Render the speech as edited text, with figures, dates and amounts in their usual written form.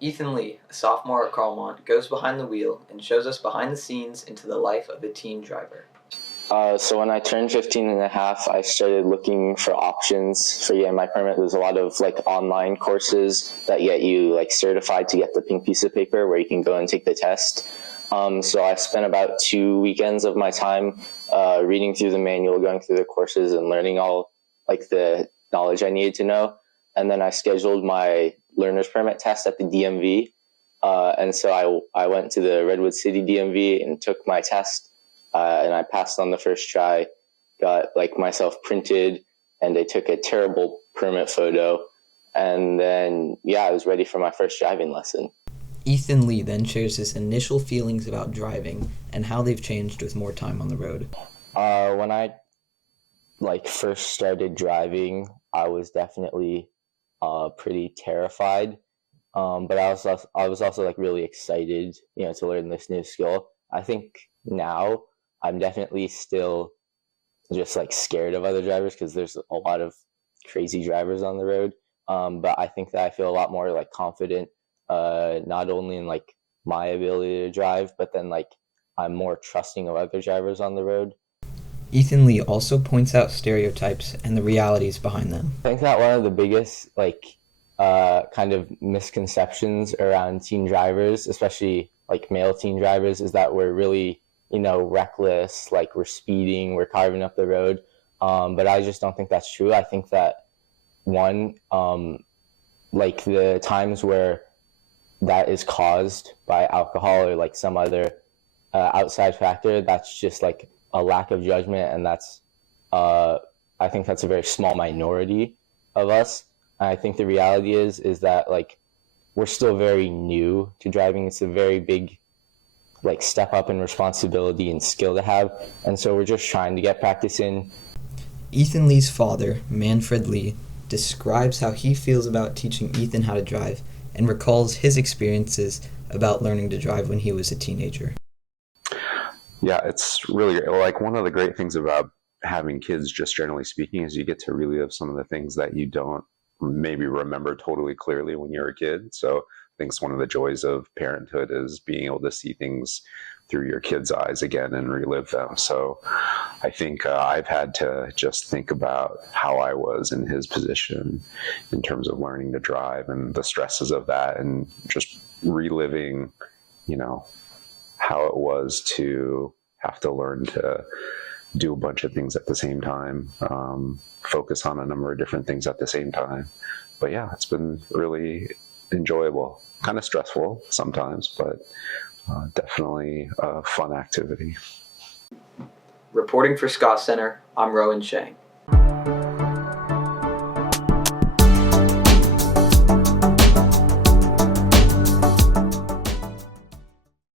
Ethan Lee, a sophomore at Carlmont, goes behind the wheel and shows us behind the scenes into the life of a teen driver. So when I turned 15 and a half, I started looking for options for getting my permit. There's a lot of online courses that get you certified to get the pink piece of paper where you can go and take the test. So I spent about 2 weekends of my time reading through the manual, going through the courses and learning all the knowledge I needed to know. And then I scheduled my learner's permit test at the DMV. And so I went to the Redwood City DMV and took my test. And I passed on the first try, got myself printed, and I took a terrible permit photo. And then, I was ready for my first driving lesson. Ethan Lee then shares his initial feelings about driving and how they've changed with more time on the road. When I first started driving, I was definitely pretty terrified. But I was also really excited, to learn this new skill. I think now I'm definitely still just scared of other drivers because there's a lot of crazy drivers on the road. But I think that I feel a lot more confident, not only in my ability to drive, but then I'm more trusting of other drivers on the road. Ethan Lee also points out stereotypes and the realities behind them. I think that one of the biggest kind of misconceptions around teen drivers, especially male teen drivers, is that we're really reckless, we're speeding, we're carving up the road. But I just don't think that's true. I think that one, the times where that is caused by alcohol or some other outside factor, that's just a lack of judgment. And that's, I think that's a very small minority of us. And I think the reality is that we're still very new to driving. It's a very big step up in responsibility and skill to have, and so we're just trying to get practice in. Ethan Lee's father, Manfred Lee, describes how he feels about teaching Ethan how to drive and recalls his experiences about learning to drive when he was a teenager. Yeah, it's really one of the great things about having kids, just generally speaking, is you get to relive some of the things that you don't maybe remember totally clearly when you're a kid. So I think it's one of the joys of parenthood is being able to see things through your kids' eyes again and relive them. So I think I've had to just think about how I was in his position in terms of learning to drive and the stresses of that, and just reliving, how it was to have to learn to do a bunch of things at the same time, focus on a number of different things at the same time. But yeah, it's been really enjoyable, kind of stressful sometimes, but definitely a fun activity. Reporting for Scott Center, I'm Rowan Shang.